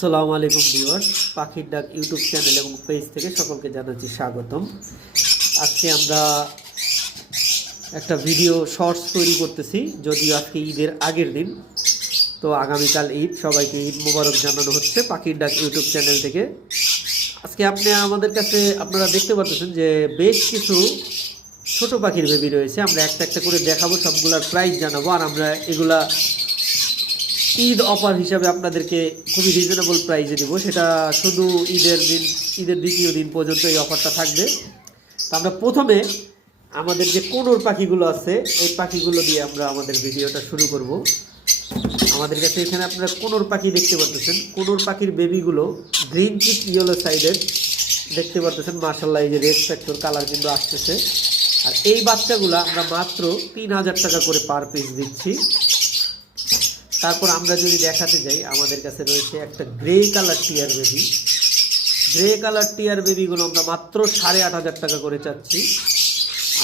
আসসালামু আলাইকুম ভিউয়ার্স, পাখির ডাক ইউটিউব চ্যানেল এবং পেজ থেকে সকলকে জানাচ্ছি স্বাগতম। আজকে আমরা একটা ভিডিও শর্টস তৈরি করতেছি, যদিও আজকে ঈদের আগের দিন। তো আগামীকাল ঈদ, সবাইকে ঈদ মোবারক জানানো হচ্ছে পাখির ডাক ইউটিউব চ্যানেল থেকে। আজকে আমাদের কাছে আপনারা দেখতে পাচ্ছেন যে বেশ কিছু ছোট পাখির বেবি রয়েছে। আমরা একটা একটা করে দেখাবো, সবগুলার প্রাইস জানাবো, আর আমরা এগুলা ঈদ অফার হিসাবে আপনাদেরকে খুবই রিজনেবল প্রাইসে দিব। সেটা শুধু ঈদের দ্বিতীয় দিন পর্যন্ত এই অফারটা থাকবে। তো আমরা প্রথমে আমাদের যে কোনোর পাখিগুলো আছে, এই পাখিগুলো দিয়ে আমরা আমাদের ভিডিওটা শুরু করব। আমাদের কাছে এখানে আপনারা কোনোর পাখি দেখতে পাচ্ছেন। কোনোর পাখির বেবিগুলো গ্রিন চিক ইয়েলো সাইডের দেখতে পাচ্ছেন। মাশাআল্লাহ, এই যে রেড ফ্যাক্টর কালার কিন্তু আসতেছে। আর এই বাচ্চাগুলো আমরা মাত্র 3000 টাকা করে পার পিস দিচ্ছি। তারপর আমরা যদি দেখাতে যাই, আমাদের কাছে রয়েছে একটা গ্রে কালার টিয়ার বেবি। গ্রে কালার টিয়ার বেবিগুলো আমরা মাত্র 8500 টাকা করে চাচ্ছি।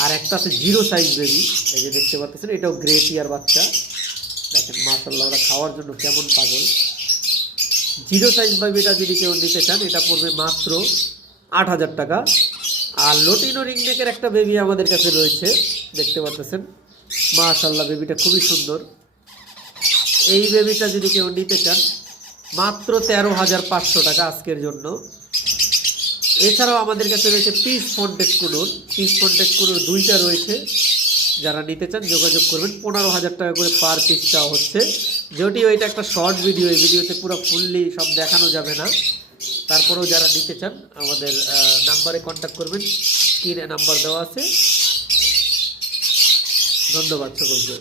আর একটা আছে জিরো সাইজ বেবি, এই যে দেখতে পাচ্ছেন, এটাও গ্রে টিয়ার বাচ্চা। দেখেন মাশাআল্লাহ, ওরা খাওয়ার জন্য কেমন পাগল। জিরো সাইজ বেবিটা যদি কেউ নিতে চান, এটা পড়বে মাত্র 8000 টাকা। আর লোটিনো রিংনেকের একটা বেবি আমাদের কাছে রয়েছে, দেখতে পাচ্ছেন মাশাআল্লাহ, বেবিটা খুবই সুন্দর। এই বেবিটা যদি কেউ নিতে চান, মাত্র 13,500 টাকা আজকের জন্য। এছাড়াও আমাদের কাছে রয়েছে পিস ফন্টেড কুনুর। পিস ফন্টেড কুনুর দুইটা রয়েছে, যারা নিতে চান যোগাযোগ করবেন। 15,000 টাকা করে পার পিস চাওয়া হচ্ছে। যদিও এটা একটা শর্ট ভিডিও, এই ভিডিওতে পুরো ফুললি সব দেখানো যাবে না। তারপরেও যারা নিতে চান আমাদের নাম্বারে কন্ট্যাক্ট করবেন, স্ক্রিনে নাম্বার দেওয়া আছে। ধন্যবাদ সকলকে।